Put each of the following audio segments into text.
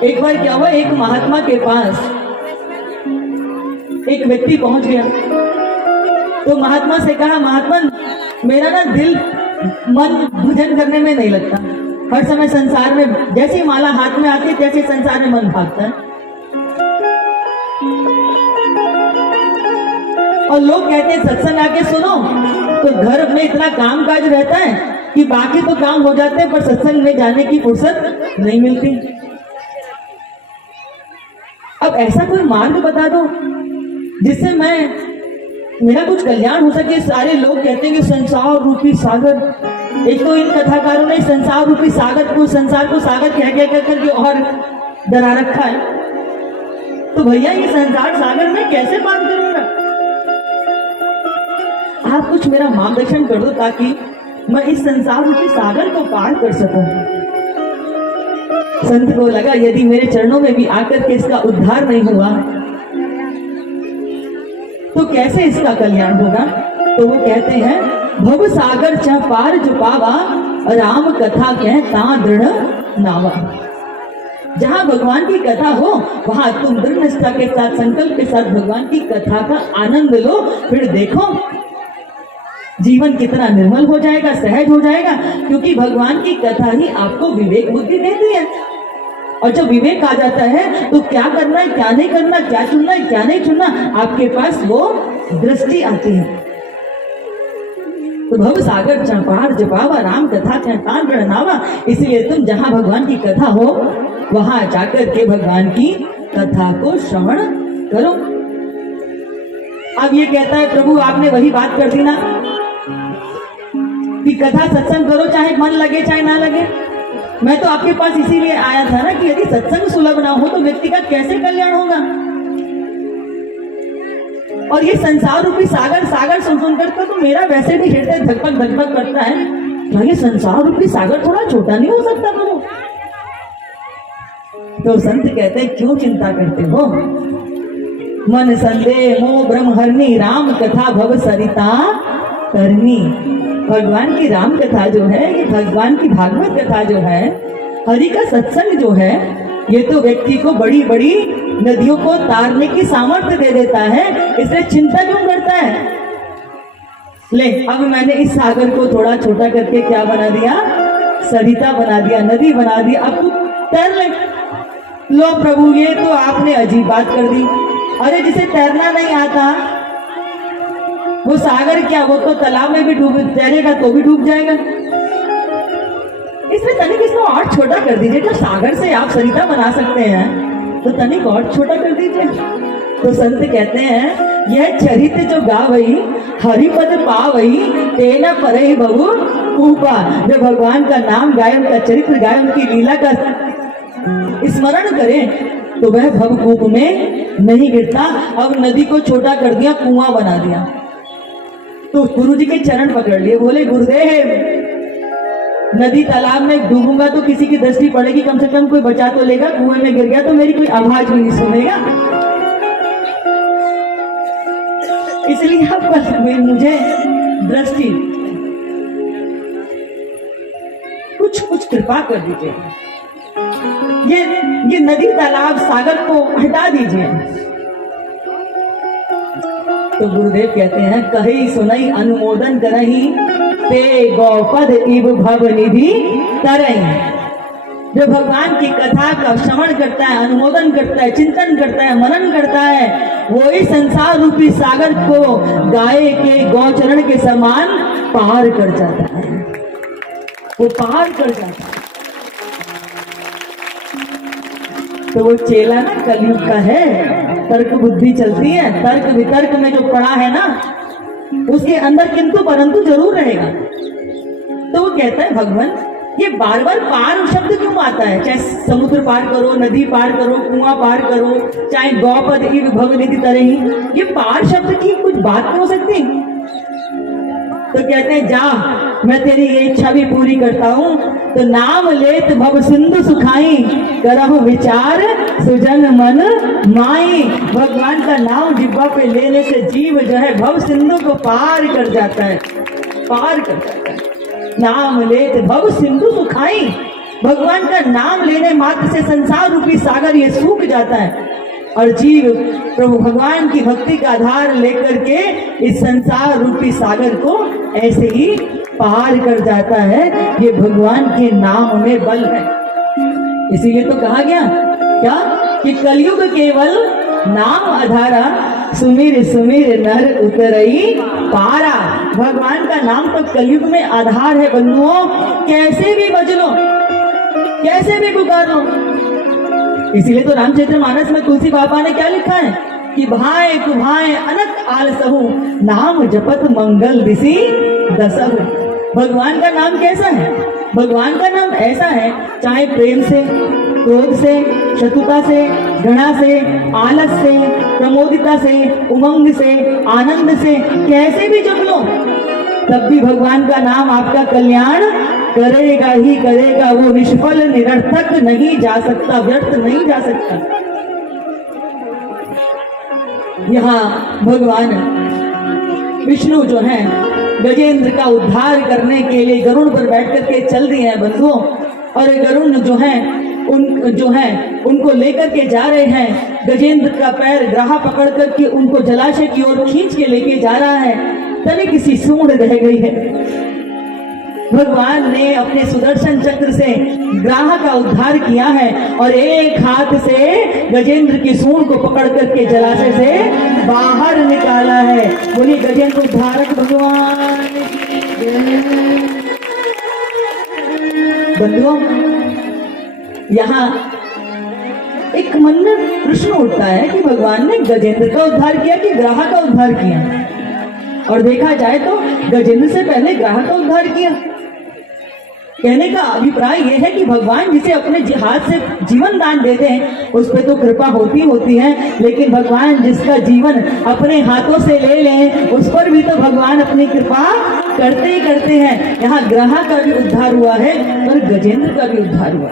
एक बार क्या हुआ, एक महात्मा के पास एक व्यक्ति पहुंच गया। तो महात्मा से कहा, महात्मा मेरा ना दिल मन भजन करने में नहीं लगता, हर समय संसार में जैसी माला हाथ में आती है तैसे संसार में मन भागता है। और लोग कहते हैं सत्संग आके सुनो, तो घर में इतना काम काज रहता है कि बाकी तो काम हो जाते हैं पर सत्संग में जाने की फुर्सत नहीं मिलती। अब ऐसा कोई मार्ग बता दो जिससे मेरा कुछ कल्याण हो सके। सारे लोग कहते हैं कि संसार रूपी सागर, एक तो इन कथाकारों ने संसार रूपी सागर को, संसार को सागर कह करके और डरा रखा है। तो भैया ये संसार सागर में कैसे पार करूंगा? आप कुछ मेरा मार्गदर्शन कर दो ताकि मैं इस संसार रूपी सागर को पार कर सकूं। संत को लगा यदि मेरे चरणों में भी आकर के इसका उद्धार नहीं हुआ तो कैसे इसका कल्याण होगा। तो वो कहते हैं, भव सागर च पार जो पावा, राम कथा कह ता दृढ़ नावा। जहां भगवान की कथा हो वहां तुम दृढ़ निष्ठा के साथ, संकल्प के साथ भगवान की कथा का आनंद लो, फिर देखो जीवन कितना निर्मल हो जाएगा, सहज हो जाएगा। क्योंकि भगवान की कथा ही आपको विवेक बुद्धि देती है। और जब विवेक आ जाता है तो क्या करना है, क्या नहीं करना, क्या चुनना है, क्या नहीं चुनना, आपके पास वो दृष्टि आती है। तो भव सागर चंपार जपावा, राम कथा कहतान नावा। इसलिए तुम जहां भगवान की कथा हो वहां जाकर के भगवान की कथा को श्रवण करो। अब ये कहता है, प्रभु आपने वही बात कर दी ना कि कथा सत्संग करो, चाहे मन लगे चाहे ना लगे। मैं तो आपके पास इसीलिए आया था ना कि यदि सत्संग सुलभ ना हो तो व्यक्ति का कैसे कल्याण होगा। और ये संसार रूपी सागर सुन कर तो मेरा वैसे भी हृदय धकपक करता है। क्या ये संसार रूपी सागर थोड़ा छोटा नहीं हो सकता प्रभु? तो संत कहते हैं, क्यों चिंता करते हो? मन संदेह मोह ब्रह्म हरनी, राम कथा भव सरिता करनी। भगवान की राम कथा जो है, ये भगवान की भागवत कथा जो है, हरि का सत्संग जो है, ये तो व्यक्ति को बड़ी बड़ी नदियों को तारने की सामर्थ्य दे देता है। इसलिए चिंता क्यों करता है? ले, अब मैंने इस सागर को थोड़ा छोटा करके क्या बना दिया, सरिता बना दिया, नदी बना दी, अब तू तैर ले। लो प्रभु, ये तो आपने अजीब बात कर दी। अरे जिसे तैरना नहीं आता वो सागर क्या, वो तो तालाब में भी डूब तैरेगा तो भी डूब जाएगा। इसमें तनिक इसको और छोटा कर दीजिए। जो सागर से आप सरिता बना सकते हैं तो तनिक और छोटा कर दीजिए। तो संत कहते हैं, यह चरित्र जो गावई हरिपद पावई, तेना परहि बहु ऊपा। जो भगवान का नाम गाए, उनका चरित्र गाए, उनकी लीला का स्मरण करें तो वह भवकूप में नहीं गिरता। अब नदी को छोटा कर दिया, कुआं बना दिया। तो गुरु जी के चरण पकड़ लिए, बोले गुरुदेव नदी तालाब में डूबूंगा तो किसी की दृष्टि पड़ेगी, कम से कम कोई बचा तो लेगा। कुएं में गिर गया तो मेरी कोई आवाज भी नहीं सुनेगा। इसलिए आप मुझे दृष्टि कुछ कृपा कर दीजिए। ये नदी तालाब सागर को हटा दीजिए। तो गुरुदेव कहते हैं, कही सुनई अनुमोदन करही, ते गौपद इव भव निधि तरही। जो भगवान की कथा का श्रवण करता है, अनुमोदन करता है, चिंतन करता है, मनन करता है, वो इस संसार रूपी सागर को गाय के गौचरण के समान पार कर जाता है। वो पार कर जाता है। तो वो चेला ना कलयुग का है, तर्क बुद्धि चलती है, तर्क वितर्क में जो पड़ा है ना उसके अंदर किंतु परंतु जरूर रहेगा। तो वो कहता है, भगवान ये बार बार पार शब्द क्यों आता है? चाहे समुद्र पार करो, नदी पार करो, कुआं पार करो, चाहे गौपद इव भव निधि तरही, ये पार शब्द की कुछ बात नहीं हो सकती? तो कहते हैं, जा मैं तेरी ये इच्छा भी पूरी करता हूं। तो नाम लेत भव सिंधु सुखाई, करहु विचार सुजन मन माई। भगवान का नाम जिब्बा पे लेने से जीव जो है भव सिंधु को पार कर जाता है, पार कर जाता है। नाम लेत भव सिंधु सुखाई, भगवान का नाम लेने मात्र से संसार रूपी सागर ये सूख जाता है और जीव प्रभु भगवान की भक्ति का आधार लेकर के इस संसार रूपी सागर को ऐसे ही पार कर जाता है। ये भगवान के नाम में बल है। इसीलिए तो कहा गया क्या कि कलयुग केवल नाम आधारा, सुमिर सुमिर नर उतरई पारा। भगवान का नाम तो कलयुग में आधार है बंधुओं। कैसे भी बज लो, कैसे भी पुकार लो। इसीलिए तो रामचरितमानस में तुलसी बाबा ने क्या लिखा है कि भाए कुभाए अनक आलसहु, नाम जपत मंगल दिसी दसहु। भगवान का नाम कैसा है? भगवान का नाम ऐसा है, चाहे प्रेम से, क्रोध से, शत्रुता से, घृणा से, आलस से, प्रमोदिता से, उमंग से, आनंद से, कैसे भी जप लो तब भी भगवान का नाम आपका कल्याण करेगा ही करेगा। वो निष्फल निरर्थक नहीं जा सकता, व्यर्थ नहीं जा सकता। यहाँ भगवान विष्णु जो है गजेंद्र का उद्धार करने के लिए गरुड़ पर बैठ करके चल दिए हैं बंधुओं। और गरुड़ जो है उनको लेकर के जा रहे हैं। गजेंद्र का पैर ग्राह पकड़ करके उनको जलाशय की ओर खींच के लेके जा रहा है। तभी किसी सूंड रह गई है। भगवान ने अपने सुदर्शन चक्र से ग्राह का उद्धार किया है और एक हाथ से गजेंद्र की सूंड को पकड़ करके जलाशय से बाहर निकाला है। बोलिए गजेंद्र उद्धारक भगवान। बंधुओं, यहाँ एक मन में प्रश्न उठता है कि भगवान ने गजेंद्र का उद्धार किया कि ग्राह का उद्धार किया? और देखा जाए तो गजेंद्र से पहले ग्राह का उद्धार किया। कहने का अभिप्राय यह है कि भगवान जिसे अपने हाथ से जीवन दान देते हैं उस पर तो कृपा होती है, लेकिन भगवान जिसका जीवन अपने हाथों से ले लें उस पर भी तो भगवान अपनी कृपा करते ही करते हैं। यहाँ ग्राह का भी उद्धार हुआ है और गजेंद्र का भी उद्धार हुआ।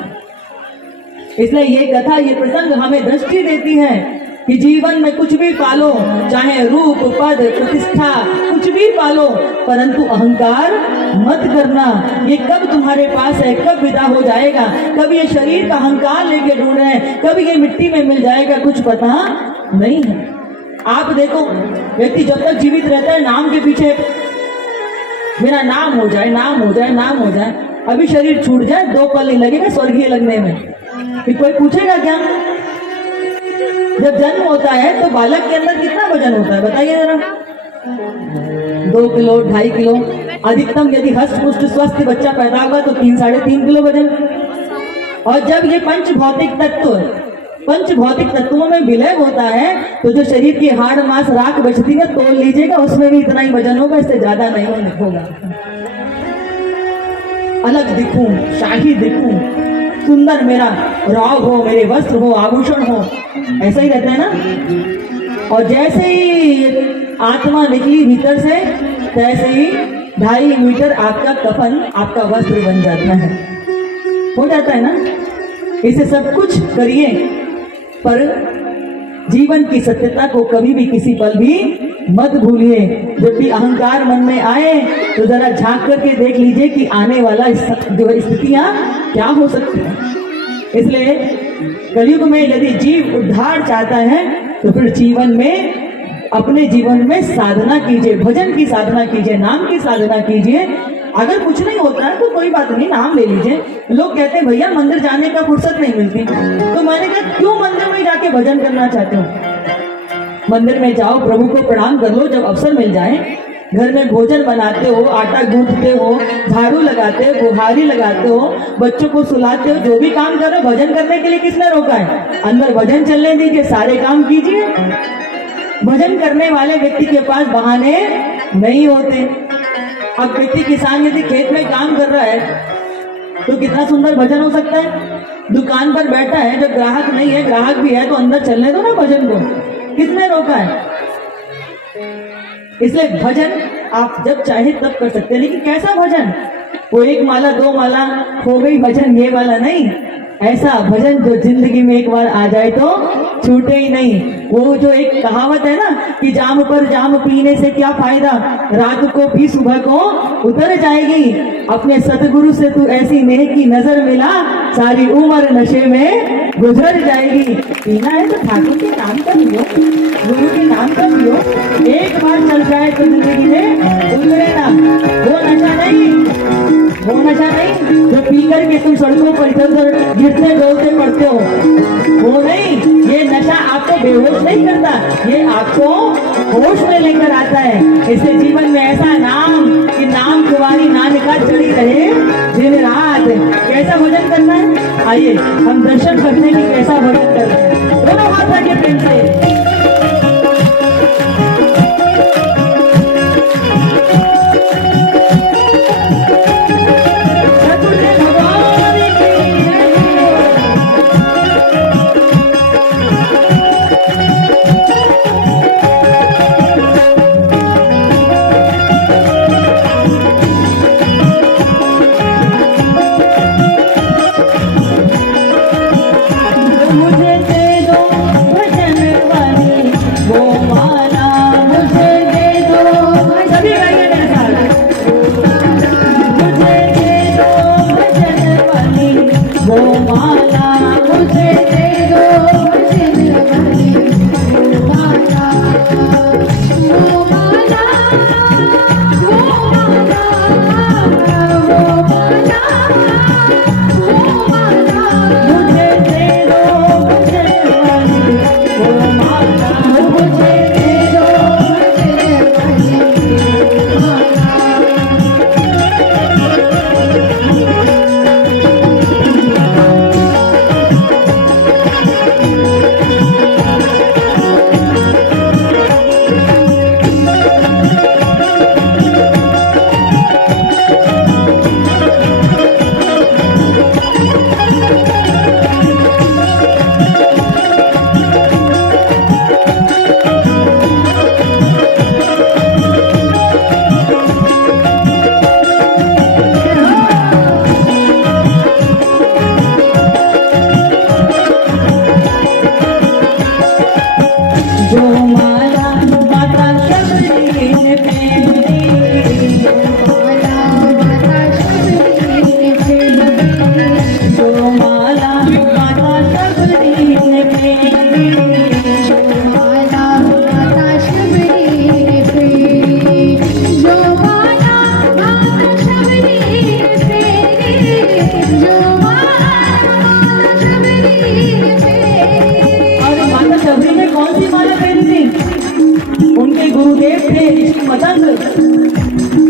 इसलिए ये कथा, ये प्रसंग हमें दृष्टि देती है कि जीवन में कुछ भी पालो, चाहे रूप, पद, प्रतिष्ठा, कुछ भी पालो, परंतु अहंकार मत करना। ये कब तुम्हारे पास है, कब विदा हो जाएगा, कब ये शरीर का अहंकार लेके ढूंढ रहे हैं, कब ये मिट्टी में मिल जाएगा, कुछ पता नहीं है। आप देखो, व्यक्ति जब तक जीवित रहता है नाम के पीछे, मेरा नाम हो जाए, नाम हो जाए, नाम हो जाए। अभी शरीर छूट जाए 2 पल नहीं लगेगा स्वर्गीय लगने में। फिर कोई पूछेगा क्या? जब जन्म होता है तो बालक के अंदर कितना वजन होता है बताइए जरा? 2 किलो, 2.5 किलो, अधिकतम यदि हष्ट पुष्ट स्वस्थ बच्चा पैदा होगा तो 3-3.5 किलो वजन। और जब ये पंच भौतिक तत्वों में विलय होता है तो जो शरीर की हाड़ मांस राख बचती है तोल लीजिएगा, उसमें भी इतना ही वजन होगा, इससे ज्यादा नहीं होगा। अलग दिखूं, शाही दिखूं, सुंदर मेरा राग हो, मेरे वस्त्र हो, आभूषण हो, ऐसा ही रहता है ना। और जैसे ही आत्मा निकली भीतर से तैसे ही 2.5 मीटर आपका कफन, आपका वस्त्र बन जाता है, हो जाता है ना। इसे सब कुछ करिए पर जीवन की सत्यता को कभी भी किसी पल भी मत भूलिए। जब भी अहंकार मन में आए तो जरा झांक करके देख लीजिए कि आने वाला जो स्थितियां क्या हो सकती है। इसलिए कलयुग में यदि जीव उद्धार चाहता है तो फिर जीवन में, अपने जीवन में साधना कीजिए, भजन की साधना कीजिए, नाम की साधना कीजिए। अगर कुछ नहीं होता है तो कोई बात नहीं, नाम ले लीजिए। लोग कहते हैं भैया मंदिर जाने का फुर्सत नहीं मिलती, तो मैंने कहा क्यों मंदिर में जाके भजन करना चाहते हो? मंदिर में जाओ, प्रभु को प्रणाम कर लो जब अवसर मिल जाए। घर में भोजन बनाते हो, आटा गूंथते हो, झाड़ू लगाते हो, बुहारी लगाते हो, बच्चों को सुलाते हो, जो भी काम कर रहे हो, भजन करने के लिए किसने रोका है? अंदर भजन चलने दीजिए, सारे काम कीजिए। भजन करने वाले व्यक्ति के पास बहाने नहीं होते। अब व्यक्ति किसान यदि खेत में काम कर रहा है तो कितना सुंदर भजन हो सकता है। दुकान पर बैठा है, जब ग्राहक नहीं है, ग्राहक भी है तो अंदर चलने दो ना भजन को, किसने रोका है? इसलिए भजन आप जब चाहे तब कर सकते हैं, लेकिन कैसा भजन? वो 1 माला 2 माला हो गई भजन, ये वाला नहीं। ऐसा भजन जो जिंदगी में एक बार आ जाए तो छूटे ही नहीं। वो जो एक कहावत है ना कि जाम पर जाम पीने से क्या फायदा, रात को भी सुबह को उतर जाएगी। अपने सतगुरु से तू ऐसी नेह की नजर मिला, सारी उम्र नशे में गुजर जाएगी। पीना है तो ठाकुर के नाम का पियो, गुरु के नाम का पियो। एक बार चल जाए तो जिंदगी में उतरे ना। वो नशा नहीं, वो नशा नहीं जो पी करके तुम सड़कों पर इधर उधर गिरते डोलते पड़ते हो, वो नहीं। ये नशा आपको बेहोश नहीं करता, ये आपको होश में लेकर आता है। इससे जीवन में ऐसा नाम कि नाम तुम्हारी नानिका चढ़ी रहे दिन रात। कैसा भजन करना है, आइए हम दर्शन करते हैं कि कैसा भजन करना है। दोनों हाथ आगे प्रेम से।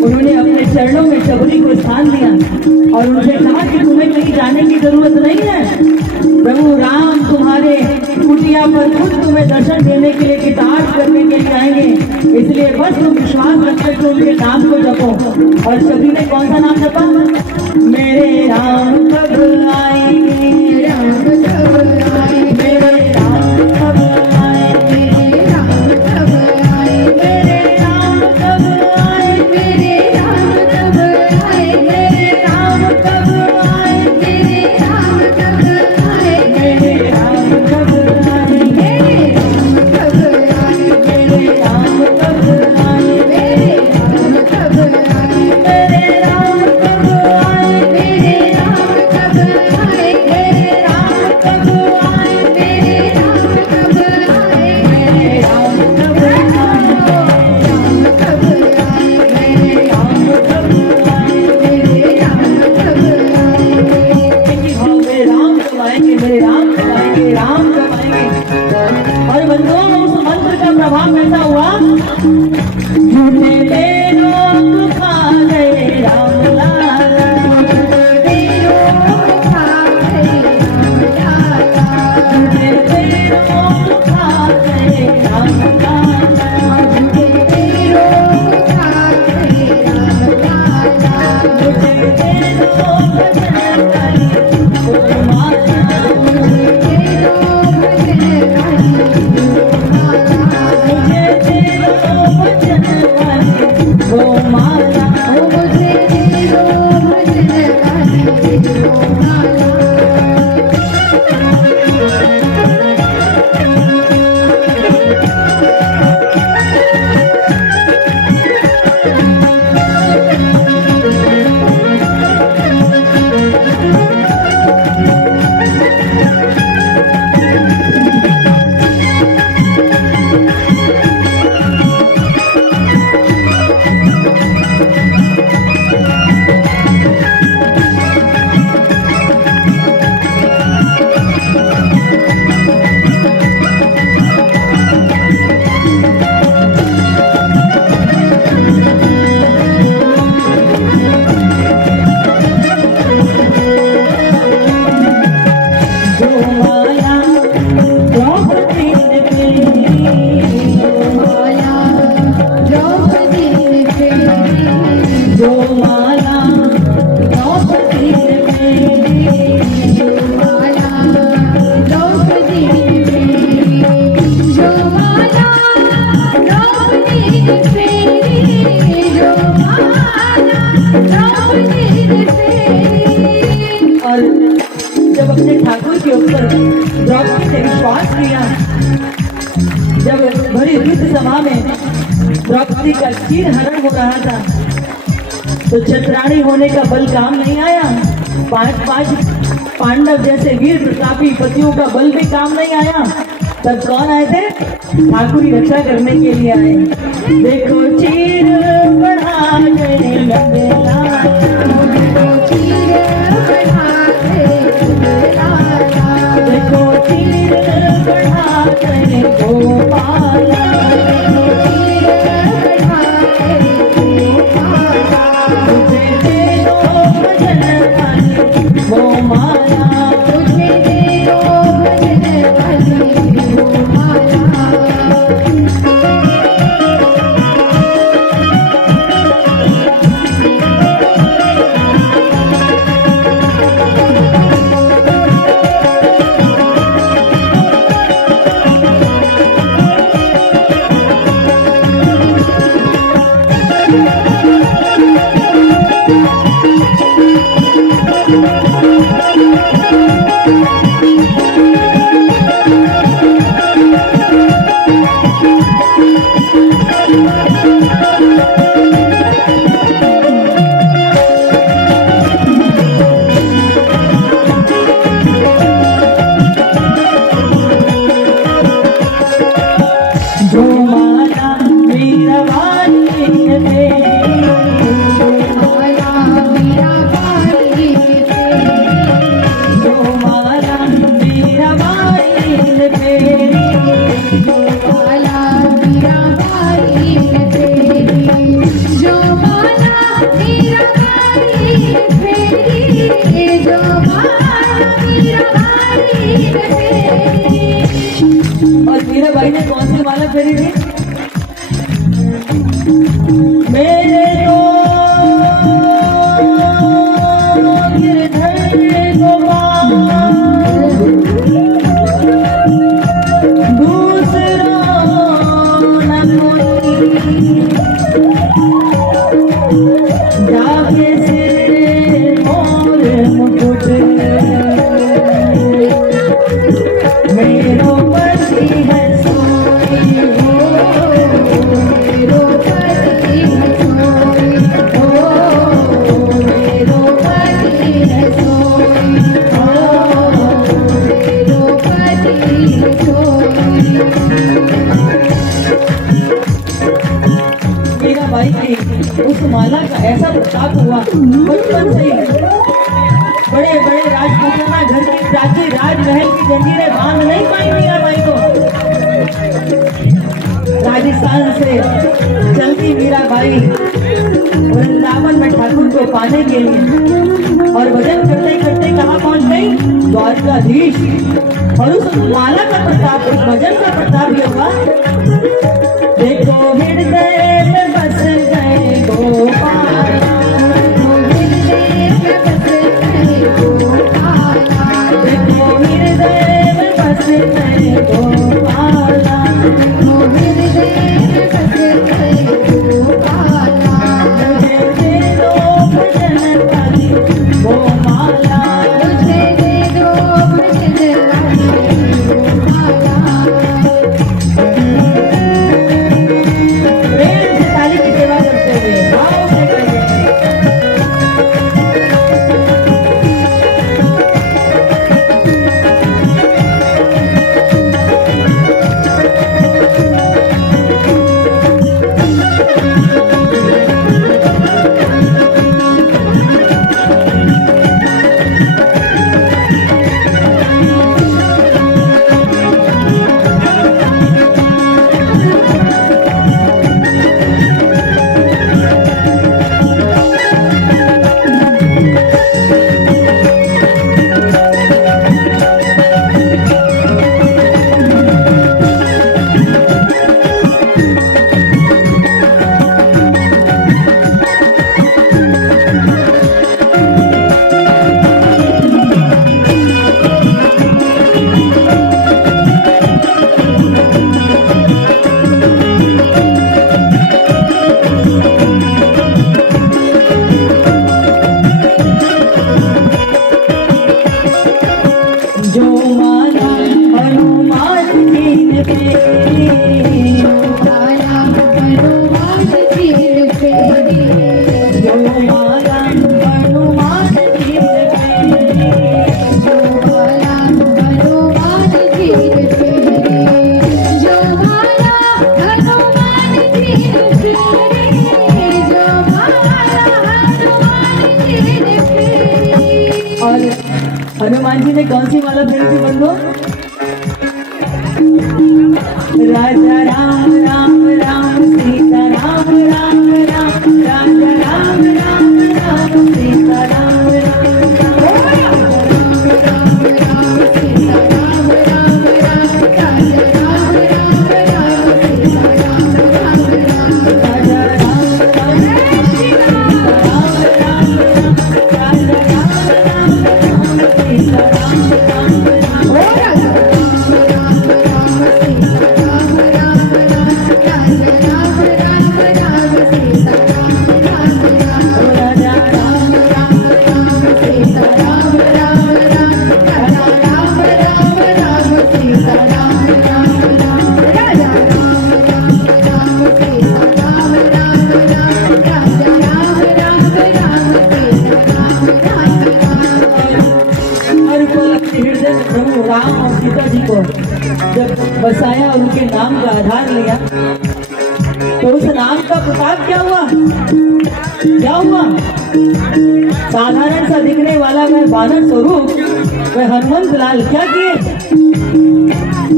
उन्होंने अपने चरणों में शबरी को स्थान दिया और उनसे कहा कि तुम्हें कहीं जाने की जरूरत नहीं है, प्रभु राम तुम्हारे कुटिया पर खुद तुम्हें दर्शन देने के लिए किताब करने के लिए आएंगे, इसलिए बस तुम विश्वास रखकर के उनके नाम को जपो। और शबरी ने कौन सा नाम जपा? मेरे राम कब आएंगे, राम कब आएंगे, मेरे राम कब आएंगे, मेरे राम कब आएंगे, मेरे राम कब आएंगे, मेरे राम कब आएंगे, मेरे राम कब आएंगे, मेरे राम कब आएंगे, मेरे राम कब आएंगे, मेरे राम कब आएंगे, मेरे राम कब आएंगे, मेरे राम कब आएंगे, मेरे राम कब आएंगे, मेरे राम कब आएंगे, मेरे राम कब आएंगे, मेरे राम कब आएंगे, मेरे राम कब आएंगे, मेरे राम कब आएंगे, मेरे राम कब आएंगे, मेरे राम कब आएंगे, राम कब आएंगे। और बंधुओं उस मंत्र का प्रभाव कैसा हुआ? झूठे बेरोक खा गए राम लाला, झूठे बेरोक खा गए राम लाला, झूठे बेरोक खा गए राम लाला, झूठे बेरोक खा गए राम लाला, झूठे बेरोक भजन करी ओ माला, झूठे बेरोक भजन करी ओ माला, झूठे बेरोक भजन करी से विश्वास किया। जब भरी युद्ध सभा में द्रौपदी का चीर हरण हो रहा था तो छत्राणी होने का बल काम नहीं आया। पांच पांडव जैसे वीर प्रतापी पतियों का बल भी काम नहीं आया। तब कौन आए थे? ठाकुर की रक्षा करने के लिए आए। देखो चीर बढ़ा गए लंबे देखो चीर बढ़ा गए गोपाला तुझे दे दो भजन वाली वो माला तुझे दे दो भजन वाली वो माला। मीराबाई ने कौन सी माला फेरी थी? मेरे तो गिरधर गोपाल दूसरा न कोई जाके सिर मोर मुकुट मेरो पति है सोई हो मेरो पति है सोई हो मेरो पति है सोई हो मेरो पति है सोई। मीराबाई की उस माला का ऐसा प्रताप हुआ बचपन से ही बड़े बड़े राजपूताना घर की प्राची राजमहल की जंजीरें बांध नहीं पाई मीराबाई को। राजस्थान से चलती मीराबाई वृंदावन में ठाकुर को पाने के लिए और भजन करते करते कहाँ पहुंच गई? द्वारकाधीश। और उस माला का प्रताप उस भजन का प्रताप ये हुआ। देखो हृदय में बस गए गोपाल देखो हृदय में बस गए गोपाला हृदय में बस गए गोपाला मुझे दे दो भजन वाली वो माला मुझे दे दो भजन वाली वो माला। प्रेम से ताली की सेवा करते हुए भाव से करिए। माला हनुमान तीर फेरी जो माला हनुमान तीर फेरी जो माला हनुमान तीर फेरी जो माला हनुमान तीर फेरी जो माला हनुमान तीर फेरी। और हनुमान जी ने कौन सी माला फेरी थी बंधु? राजा राम राम राम सीता राम राम राम राजा राम राम राम सीता राम राम प्रभु राम और सीता जी को जब बसाया और उनके नाम का आधार लिया तो उस नाम का प्रताप क्या हुआ? क्या हुआ? साधारण सा दिखने वाला वह बानर स्वरूप वह हनुमंत लाल क्या किए?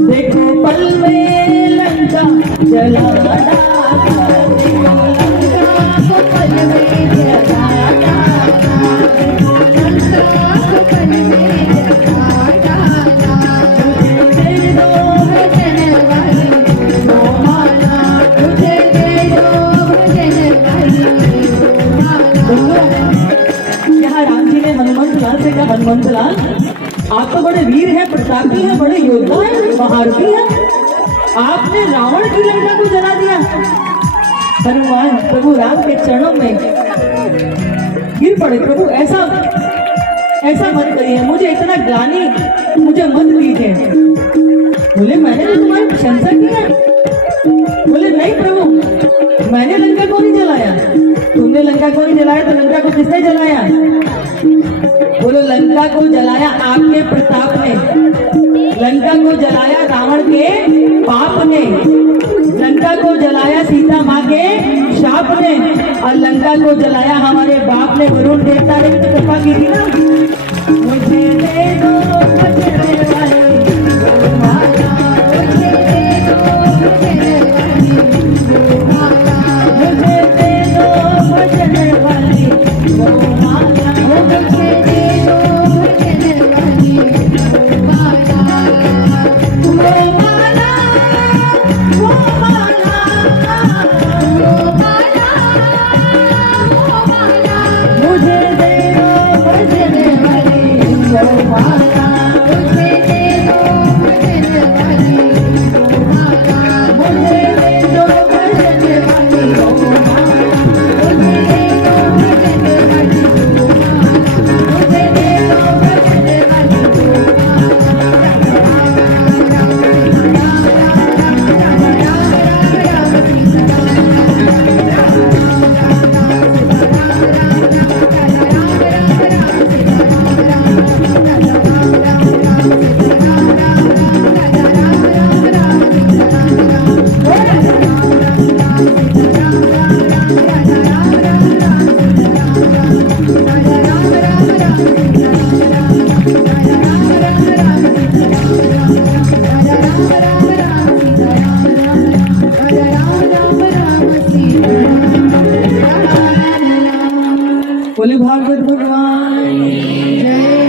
देखो पल में लंका जला पल में जला हनुमंत लाल आप तो बड़े वीर हैं, प्रतापी हैं, बड़े योद्धा हैं, महारथी हैं, आपने रावण की लंका को जला दिया। हनुमान प्रभु राम के चरणों में गिर पड़े। प्रभु ऐसा मत करिए, मुझे इतना ग्लानि मुझे मत दीजिए। बोले मैंने तो तुम्हारी प्रशंसा की है। बोले नहीं प्रभु, मैंने लंका को नहीं जलाया। तुमने लंका को नहीं जलाया तो लंका को किसने जलाया? बोलो लंका को जलाया आपके प्रताप ने, लंका को जलाया रावण के पाप ने, लंका को जलाया सीता माँ के शाप ने, और लंका को जलाया हमारे बाप ने, वरुण देवता ने भी तो कृपा की थी ना। मुझे दे दो बचने वाले माला, मुझे दे दो बचने वाली माला, मुझे दे दो बचने वाली माला, मुझे दे दो बचने वाली माला, वो माला, वो माला, वो माला, वो माला, मुझे दे दो बचने वाली वो माला, मुझे दे दो बचने वाली वो माला, मुझे दे दो बचने वाली वो माला, मुझे दे दो बचने वाली वो माला, मुझे दे दो बचने वाली वो बोले भागवत भगवान जय।